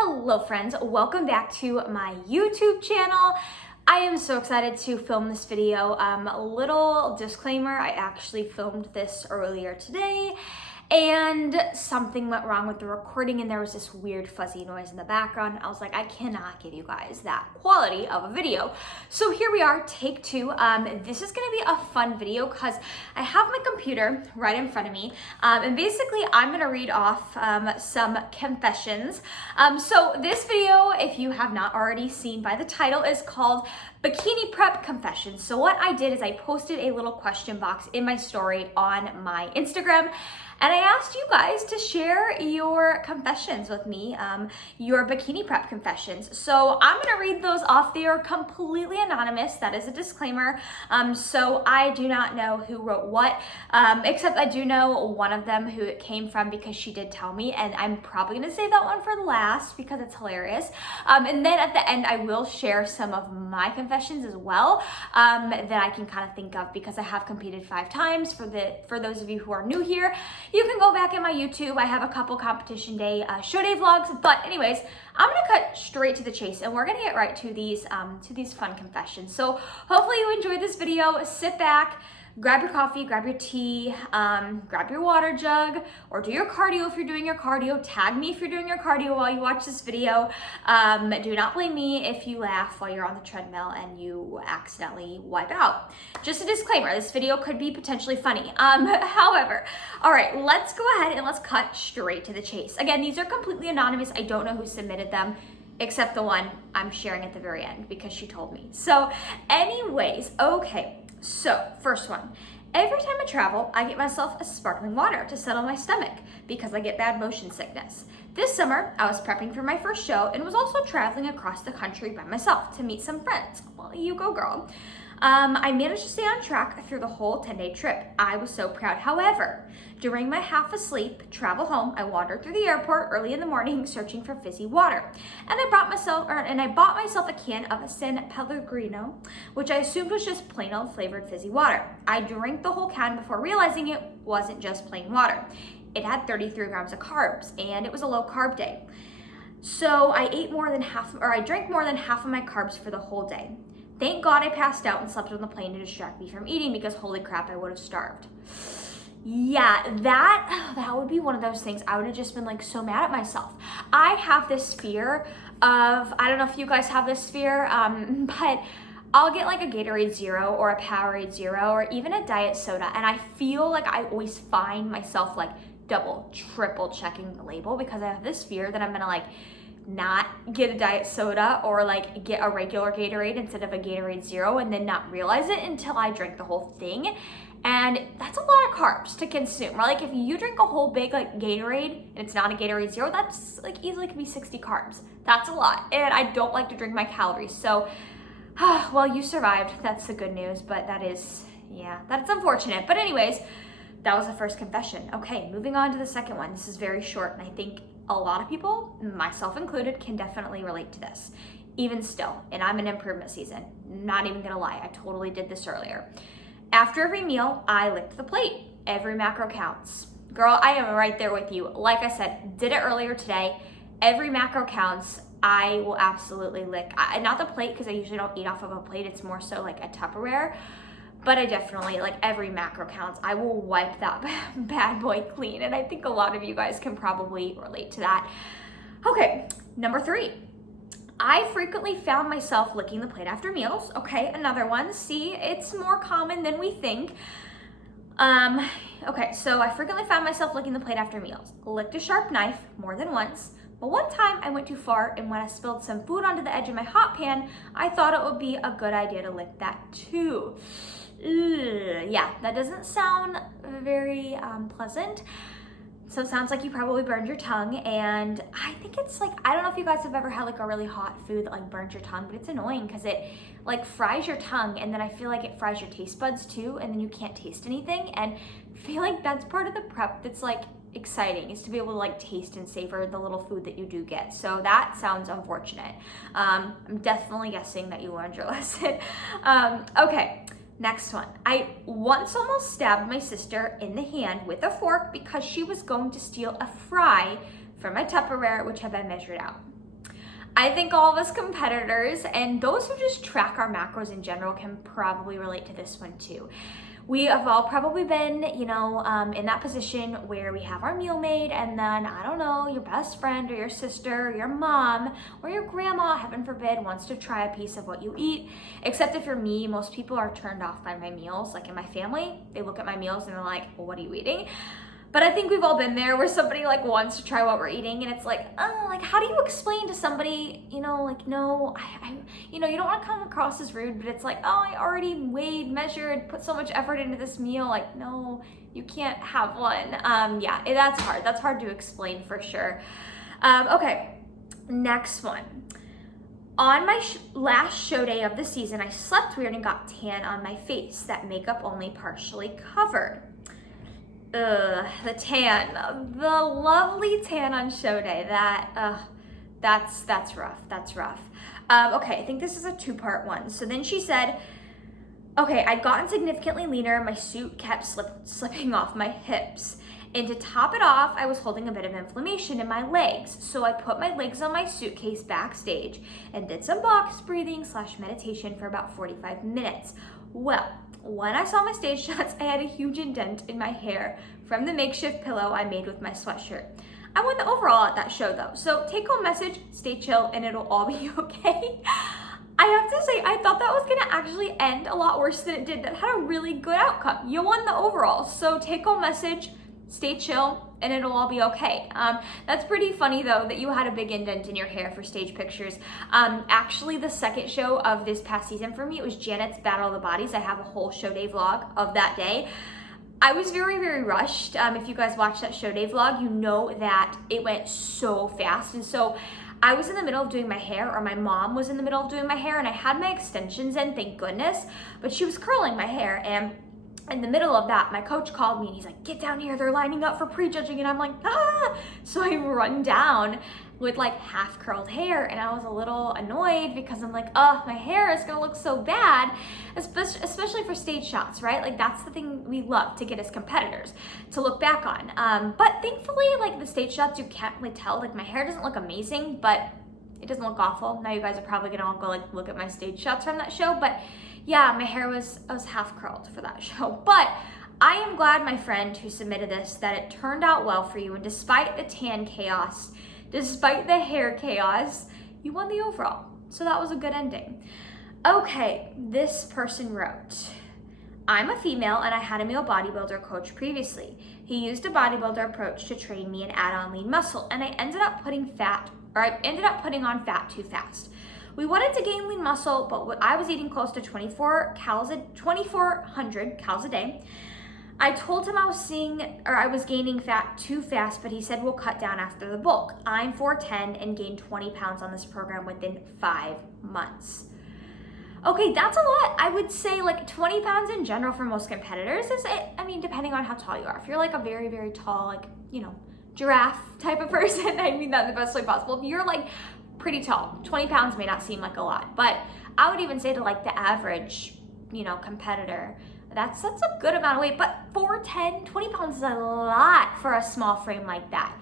Hello friends, welcome back to my YouTube channel. I am so excited to film this video. A little disclaimer, I actually filmed this earlier today and something went wrong with the recording and there was this weird fuzzy noise in the background. I was like, I cannot give you guys that quality of a video. So here we are, take two. This is gonna be a fun video because I have my computer right in front of me. And basically I'm gonna read off some confessions. So this video, if you have not already seen by the title, is called Bikini Prep Confessions. So what I did is I posted a little question box in my story on my Instagram, and I asked you guys to share your confessions with me, your bikini prep confessions. So I'm gonna read those off. They are completely anonymous. That is a disclaimer. So I do not know who wrote what, except I do know one of them who it came from because she did tell me, and I'm probably gonna save that one for last because it's hilarious. And then at the end, I will share some of my confessions as well that I can kind of think of because I have competed 5 times. For those of you who are new here, you can go back in my YouTube. I have a couple competition day, show day vlogs. But anyways, I'm gonna cut straight to the chase and we're gonna get right to these fun confessions. So hopefully you enjoyed this video. Sit back, grab your coffee, grab your tea, grab your water jug, or do your cardio if you're doing your cardio. Tag me if you're doing your cardio while you watch this video. Do not blame me if you laugh while you're on the treadmill and you accidentally wipe out. Just a disclaimer, this video could be potentially funny. However, all right, let's go ahead and let's cut straight to the chase. Again, these are completely anonymous. I don't know who submitted them, except the one I'm sharing at the very end because she told me. So anyways, okay. So, first one. Every time I travel, I get myself a sparkling water to settle my stomach because I get bad motion sickness. This summer, I was prepping for my first show and was also traveling across the country by myself to meet some friends. Well, you go, girl. I managed to stay on track through the whole 10-day trip. I was so proud. However, during my half asleep travel home, I wandered through the airport early in the morning searching for fizzy water. And I bought myself a can of San Pellegrino, which I assumed was just plain old flavored fizzy water. I drank the whole can before realizing it wasn't just plain water. It had 33 grams of carbs and it was a low carb day. So I drank more than half of my carbs for the whole day. Thank God I passed out and slept on the plane to distract me from eating because holy crap, I would have starved. Yeah, that would be one of those things. I would have just been like so mad at myself. I have this fear of, I don't know if you guys have this fear, but I'll get like a Gatorade Zero or a Powerade Zero or even a diet soda. And I feel like I always find myself like double, triple checking the label because I have this fear that I'm gonna like not get a diet soda or like get a regular Gatorade instead of a Gatorade Zero and then not realize it until I drink the whole thing. And that's a lot of carbs to consume. Like if you drink a whole big like Gatorade and it's not a Gatorade Zero, that's like easily could be 60 carbs. That's a lot. And I don't like to drink my calories. So, well, you survived. That's the good news, but that's unfortunate. But anyways, that was the first confession. Okay, moving on to the second one. This is very short and I think a lot of people, myself included, can definitely relate to this. Even still, and I'm in improvement season. Not even gonna lie, I totally did this earlier. After every meal, I licked the plate. Every macro counts. Girl, I am right there with you. Like I said, did it earlier today. Every macro counts. I will absolutely lick. Not the plate, because I usually don't eat off of a plate. It's more so like a Tupperware. But I definitely, like every macro counts. I will wipe that bad boy clean. And I think a lot of you guys can probably relate to that. Okay, number 3. I frequently found myself licking the plate after meals. Okay, another one. See, it's more common than we think. Okay, so I frequently found myself licking the plate after meals. Licked a sharp knife more than once. But one time I went too far and when I spilled some food onto the edge of my hot pan, I thought it would be a good idea to lick that too. Yeah, that doesn't sound very pleasant. So it sounds like you probably burned your tongue, and I think it's like, I don't know if you guys have ever had like a really hot food that like burns your tongue, but it's annoying because it like fries your tongue, and then I feel like it fries your taste buds too, and then you can't taste anything. And I feel like that's part of the prep that's like exciting, is to be able to like taste and savor the little food that you do get. So that sounds unfortunate. I'm definitely guessing that you learned your lesson. Okay. Next one. I once almost stabbed my sister in the hand with a fork because she was going to steal a fry from my Tupperware, which had been measured out. I think all of us competitors and those who just track our macros in general can probably relate to this one too. We have all probably been, in that position where we have our meal made and then, I don't know, your best friend or your sister or your mom or your grandma, heaven forbid, wants to try a piece of what you eat. Except if you're me, most people are turned off by my meals. Like in my family, they look at my meals and they're like, well, what are you eating? But I think we've all been there where somebody like wants to try what we're eating and it's like, oh, like how do you explain to somebody, like, no, you don't want to come across as rude, but it's like, oh, I already weighed, measured, put so much effort into this meal. Like, no, you can't have one. That's hard. That's hard to explain for sure. Okay, next one. On my last show day of the season, I slept weird and got tan on my face that makeup only partially covered. The tan, the lovely tan on show day. That's rough. Okay, I think this is a two-part one. So then she said, okay, I'd gotten significantly leaner. My suit kept slipping off my hips. And to top it off, I was holding a bit of inflammation in my legs. So I put my legs on my suitcase backstage and did some box breathing / meditation for about 45 minutes. Well, when I saw my stage shots, I had a huge indent in my hair from the makeshift pillow I made with my sweatshirt. I won the overall at that show though, so take home message, stay chill and it'll all be okay. I have to say, I thought that was gonna actually end a lot worse than it did. That had a really good outcome. You won the overall, so take home message, stay chill, and it'll all be okay. That's pretty funny though that you had a big indent in your hair for stage pictures. Actually, the second show of this past season for me, it was Janet's Battle of the Bodies. I have a whole show day vlog of that day. I was very, very rushed. If you guys watched that show day vlog, you know that it went so fast. And so I was in the middle of doing my hair, or my mom was in the middle of doing my hair, and I had my extensions in, thank goodness, but she was curling my hair, and in the middle of that, my coach called me and he's like, get down here, they're lining up for prejudging. And I'm like, ah! So I run down with like half curled hair and I was a little annoyed because I'm like, oh, my hair is gonna look so bad, especially for stage shots, right? Like that's the thing we love to get as competitors to look back on. But thankfully, like the stage shots, you can't really tell, like my hair doesn't look amazing, but it doesn't look awful. Now you guys are probably gonna all go like look at my stage shots from that show, but yeah, my hair was half curled for that show. But I am glad, my friend who submitted this, that it turned out well for you. And despite the tan chaos, despite the hair chaos, you won the overall. So that was a good ending. Okay, this person wrote, I'm a female and I had a male bodybuilder coach previously. He used a bodybuilder approach to train me and add on lean muscle, and I ended up putting on fat too fast. We wanted to gain lean muscle, but I was eating close to 2,400 calories a day. I told him I was gaining fat too fast, but he said we'll cut down after the bulk. I'm 4'10" and gained 20 pounds on this program within 5 months. Okay, that's a lot. I would say like 20 pounds in general for most competitors is it. I mean, depending on how tall you are. If you're like a very, very tall, like, giraffe type of person, I mean that in the best way possible. If you're like pretty tall, 20 pounds may not seem like a lot, but I would even say to like the average, competitor, that's a good amount of weight. But 4'10", 20 pounds is a lot for a small frame like that.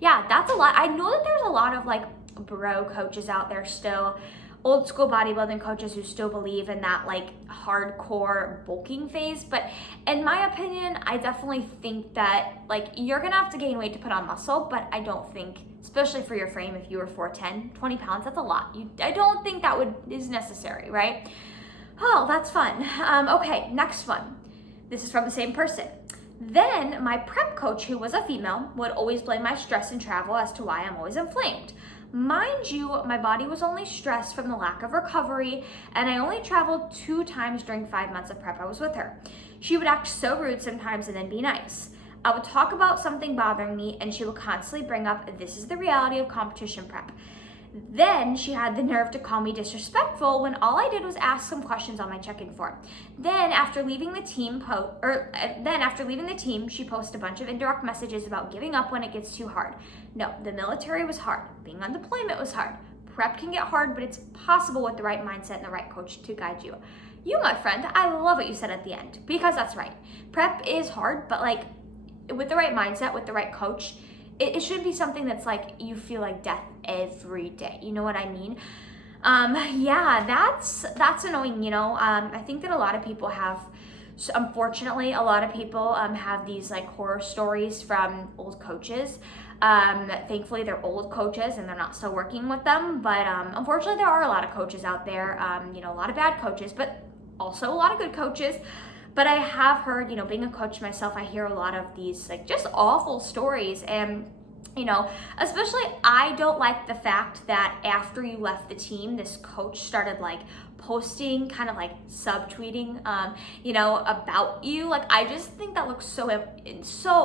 Yeah, that's a lot. I know that there's a lot of like bro coaches out there still, old school bodybuilding coaches who still believe in that like hardcore bulking phase. But in my opinion, I definitely think that like you're gonna have to gain weight to put on muscle, but I don't think, especially for your frame, if you were 4'10", 20 pounds, that's a lot. I don't think that is necessary, right? Oh, that's fun. Okay, next one. This is from the same person. Then my prep coach, who was a female, would always blame my stress and travel as to why I'm always inflamed. Mind you, my body was only stressed from the lack of recovery, and I only traveled 2 times during 5 months of prep I was with her. She would act so rude sometimes and then be nice. I would talk about something bothering me, and she would constantly bring up, this is the reality of competition prep. Then she had the nerve to call me disrespectful when all I did was ask some questions on my check-in form. Then after leaving the team, she posted a bunch of indirect messages about giving up when it gets too hard. No, the military was hard. Being on deployment was hard. Prep can get hard, but it's possible with the right mindset and the right coach to guide you. You, my friend, I love what you said at the end, because that's right. Prep is hard, but like with the right mindset, with the right coach, it shouldn't be something that's like you feel like death every day. You know what I mean? Yeah, that's annoying, you know. I think that a lot of people have, unfortunately, a lot of people have these like horror stories from old coaches. Thankfully they're old coaches and they're not still working with them, but unfortunately there are a lot of coaches out there, you know, a lot of bad coaches, but also a lot of good coaches. But I have heard, you know, being a coach myself, I hear a lot of these like just awful stories. And you know, especially I don't like the fact that after you left the team, this coach started like posting, kind of like subtweeting, you know, about you. Like, I just think that looks so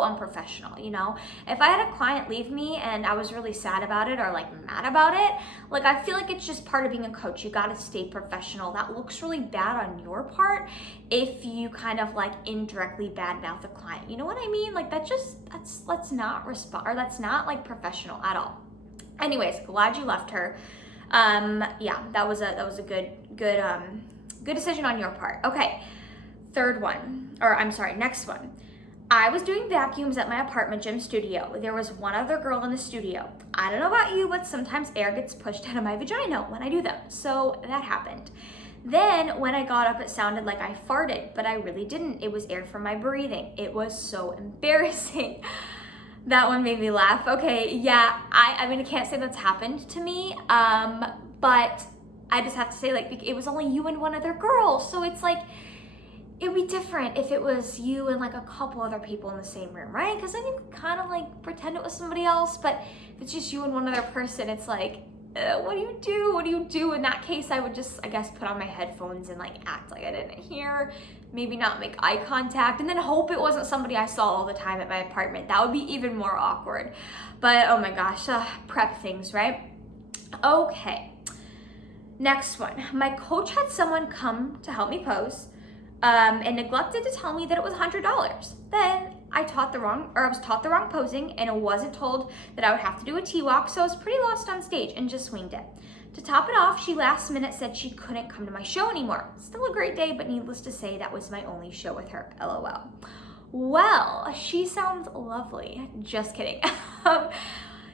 unprofessional, you know? If I had a client leave me and I was really sad about it or like mad about it, like, I feel like it's just part of being a coach. You gotta stay professional. That looks really bad on your part if you kind of like indirectly badmouth a client. You know what I mean? Like, that's not like professional at all. Anyways, glad you left her. Yeah, that was a good decision on your part. Okay, next one. I was doing vacuums at my apartment gym studio. There was one other girl in the studio. I don't know about you, but sometimes air gets pushed out of my vagina when I do them. So that happened. Then when I got up, it sounded like I farted, but I really didn't. It was air from my breathing. It was so embarrassing. That one made me laugh. Okay, yeah, I mean, I can't say that's happened to me, but I just have to say, like, it was only you and one other girl, so it's like, it would be different if it was you and like a couple other people in the same room, right? Because then you kind of like pretend it was somebody else, but if it's just you and one other person, it's like, what do you do? What do you do? In that case, I would just, I guess, put on my headphones and like act like I didn't hear, maybe not make eye contact, and then hope it wasn't somebody I saw all the time at my apartment. That would be even more awkward. But oh my gosh, prep things, right? Okay, next one. My coach had someone come to help me pose, and neglected to tell me that it was $100. Then I was taught the wrong posing, and I wasn't told that I would have to do a T-walk, so I was pretty lost on stage and just winged it. To top it off, she last minute said she couldn't come to my show anymore. Still a great day, but needless to say, that was my only show with her, LOL. Well, she sounds lovely. Just kidding.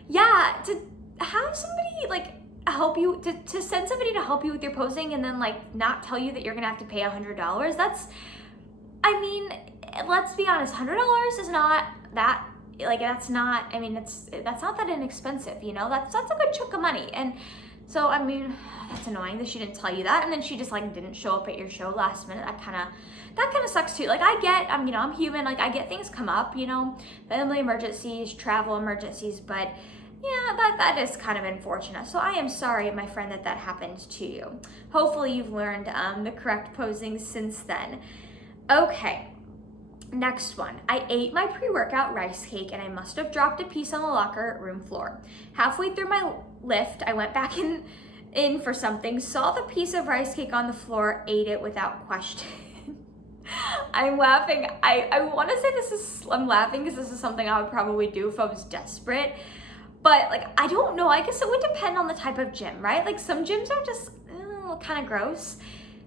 Yeah, to have somebody like help you, to send somebody to help you with your posing and then like not tell you that you're gonna have to pay $100, that's, I mean, let's be honest, $100 is not that, like, that's not, I mean, that's not that inexpensive, you know? That's a good chunk of money. And so, I mean, that's annoying that she didn't tell you that, and then she just like didn't show up at your show last minute. That kind of sucks too. Like, I get, you know, I'm human, like I get things come up, you know, family emergencies, travel emergencies, but yeah, that is kind of unfortunate. So I am sorry, my friend, that happened to you. Hopefully you've learned the correct posing since then. Okay. Next one. I ate my pre-workout rice cake and I must have dropped a piece on the locker room floor. Halfway through my lift, I went back in for something, saw the piece of rice cake on the floor, ate it without question. I'm laughing. I want to say I'm laughing because this is something I would probably do if I was desperate. But like, I don't know. I guess it would depend on the type of gym, right? Like, some gyms are just kind of gross.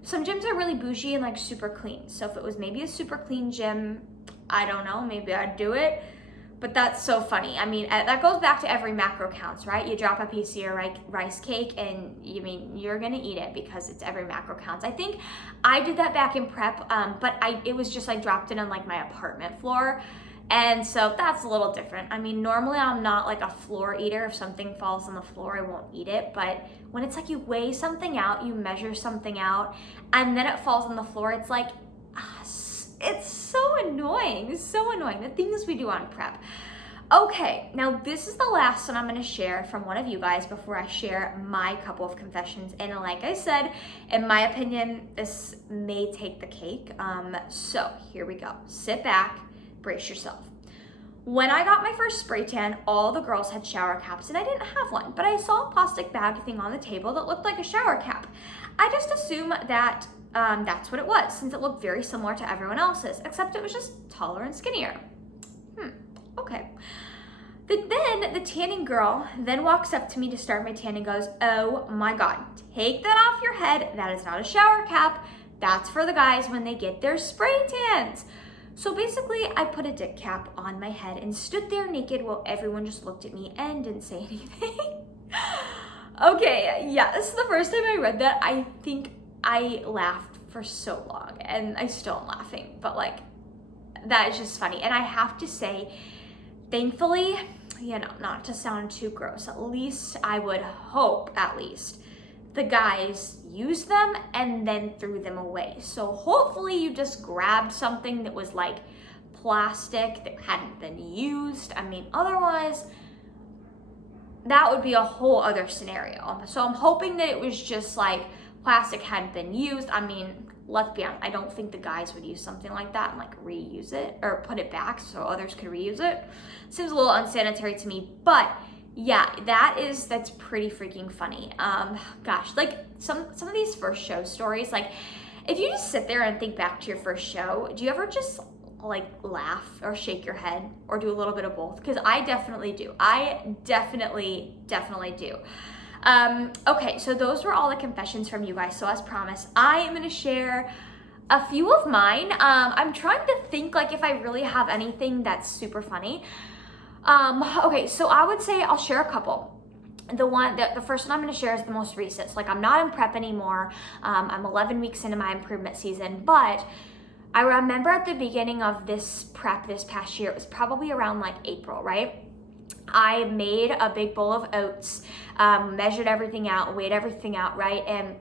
Some gyms are really bougie and like super clean. So if it was maybe a super clean gym, I don't know, maybe I'd do it. But that's so funny. I mean, that goes back to every macro counts, right? You drop a piece of your rice cake and you're gonna eat it because it's every macro counts. I think I did that back in prep, but it was just, I dropped it on like my apartment floor. And so that's a little different. I mean, normally I'm not like a floor eater. If something falls on the floor, I won't eat it. But when it's like you weigh something out, you measure something out, and then it falls on the floor, it's like, it's so annoying. It's so annoying. The things we do on prep. Okay, now this is the last one I'm gonna share from one of you guys before I share my couple of confessions. And like I said, in my opinion, this may take the cake. So here we go. Sit back. Brace yourself. When I got my first spray tan, all the girls had shower caps and I didn't have one, but I saw a plastic bag thing on the table that looked like a shower cap. I just assumed that that's what it was, since it looked very similar to everyone else's, except it was just taller and skinnier. Okay. Then the tanning girl then walks up to me to start my tan and goes, "Oh my God, take that off your head. That is not a shower cap. That's for the guys when they get their spray tans." So basically, I put a dick cap on my head and stood there naked while everyone just looked at me and didn't say anything. Okay, yeah, this is the first time I read that. I think I laughed for so long, and I still am laughing, but like, that is just funny. And I have to say, thankfully, you know, not to sound too gross, at least I would hope, at least, the guys used them and then threw them away. So hopefully you just grabbed something that was like plastic that hadn't been used. I mean, otherwise, that would be a whole other scenario. So I'm hoping that it was just like plastic hadn't been used. I mean, let's be honest, I don't think the guys would use something like that and like reuse it or put it back so others could reuse it. Seems a little unsanitary to me, but yeah, that's pretty freaking funny. Gosh, like some of these first show stories, like if you just sit there and think back to your first show, do you ever just like laugh or shake your head or do a little bit of both? Because I definitely do. I definitely do. Okay, so those were all the confessions from you guys. So as promised, I am gonna share a few of mine. I'm trying to think like if I really have anything that's super funny. Okay, so I would say I'll share a couple. The first one I'm going to share is the most recent. So, like, I'm not in prep anymore. I'm 11 weeks into my improvement season, but I remember at the beginning of this prep this past year, it was probably around like April, right? I made a big bowl of oats, measured everything out, weighed everything out, right? And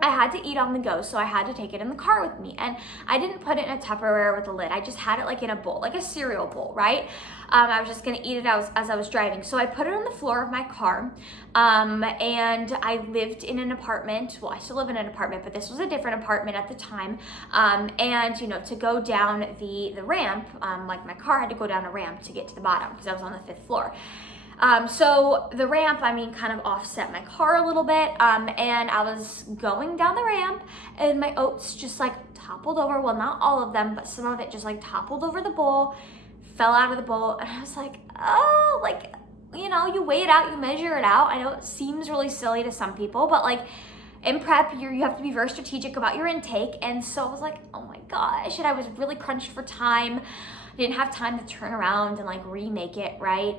I had to eat on the go, so I had to take it in the car with me. And I didn't put it in a Tupperware with a lid. I just had it like in a bowl, like a cereal bowl, right? I was just gonna eat it as I was driving. So I put it on the floor of my car, and I lived in an apartment. Well, I still live in an apartment, but this was a different apartment at the time. And you know, to go down the ramp, like my car had to go down a ramp to get to the bottom because I was on the 5th floor. So the ramp, I mean, kind of offset my car a little bit, and I was going down the ramp and my oats just like toppled over. Well, not all of them, but some of it just like toppled over the bowl, fell out of the bowl, and I was like, oh, like, you know, you weigh it out, you measure it out. I know it seems really silly to some people, but like in prep, you have to be very strategic about your intake. And so I was like, oh my gosh, and I was really crunched for time. Didn't have time to turn around and like remake it, right?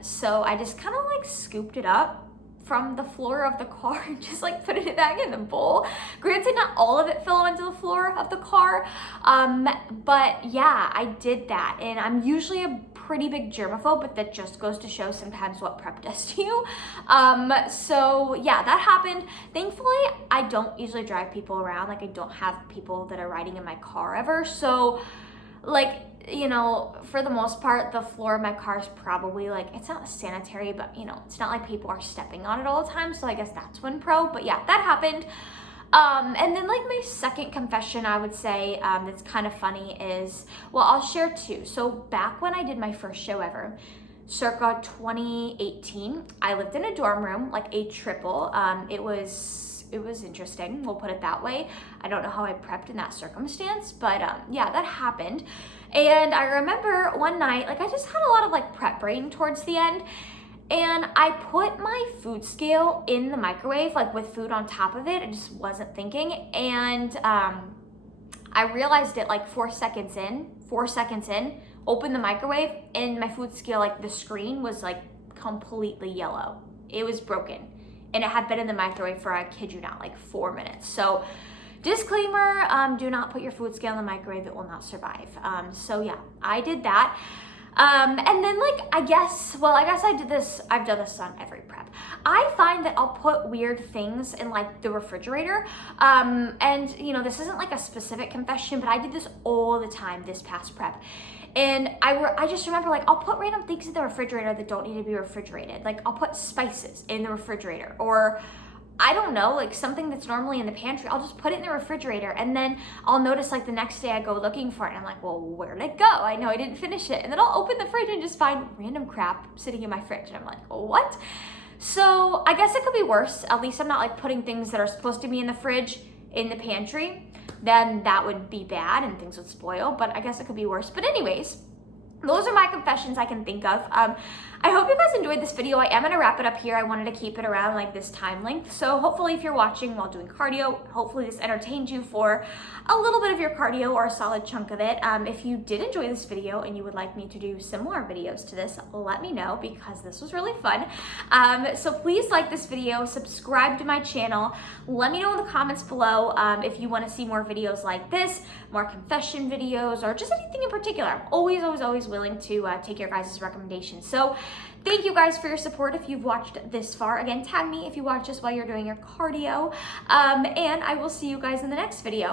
So I just kind of like scooped it up from the floor of the car and just like put it back in the bowl. Granted, not all of it fell onto the floor of the car, but yeah, I did that. And I'm usually a pretty big germaphobe, but that just goes to show sometimes what prep does to you. So yeah, that happened. Thankfully, I don't usually drive people around. Like I don't have people that are riding in my car ever. So like, you know, for the most part, the floor of my car is probably like, it's not sanitary, but you know, it's not like people are stepping on it all the time. So I guess that's one pro, but yeah, that happened. And then like my second confession, I would say, that's kind of funny is, well, I'll share two. So back when I did my first show ever, circa 2018, I lived in a dorm room, like a triple. It was interesting, we'll put it that way. I don't know how I prepped in that circumstance, but yeah, that happened. And I remember one night, like I just had a lot of like prep brain towards the end, and I put my food scale in the microwave, like with food on top of it. I just wasn't thinking, and I realized it like 4 seconds in, opened the microwave, and my food scale, like the screen was like completely yellow. It was broken. And it had been in the microwave for, I kid you not, like 4 minutes. So disclaimer, do not put your food scale in the microwave, it will not survive. So yeah, I did that. And then like, I guess I've done this on every prep. I find that I'll put weird things in like the refrigerator. And you know, this isn't like a specific confession, but I did this all the time this past prep. And I just remember like, I'll put random things in the refrigerator that don't need to be refrigerated. Like I'll put spices in the refrigerator, or I don't know, like something that's normally in the pantry, I'll just put it in the refrigerator, and then I'll notice like the next day I go looking for it and I'm like, well, where did it go? I know I didn't finish it. And then I'll open the fridge and just find random crap sitting in my fridge. And I'm like, what? So I guess it could be worse. At least I'm not like putting things that are supposed to be in the fridge in the pantry. Then that would be bad and things would spoil, but I guess it could be worse. But anyways, those are my confessions I can think of. I hope you guys enjoyed this video. I am gonna wrap it up here. I wanted to keep it around like this time length. So hopefully if you're watching while doing cardio, hopefully this entertained you for a little bit of your cardio or a solid chunk of it. If you did enjoy this video and you would like me to do similar videos to this, let me know because this was really fun. So please like this video, subscribe to my channel. Let me know in the comments below if you want to see more videos like this, more confession videos, or just anything in particular. I'm always willing to take your guys' recommendations. So thank you guys for your support if you've watched this far. Again, tag me if you watch this while you're doing your cardio. And I will see you guys in the next video.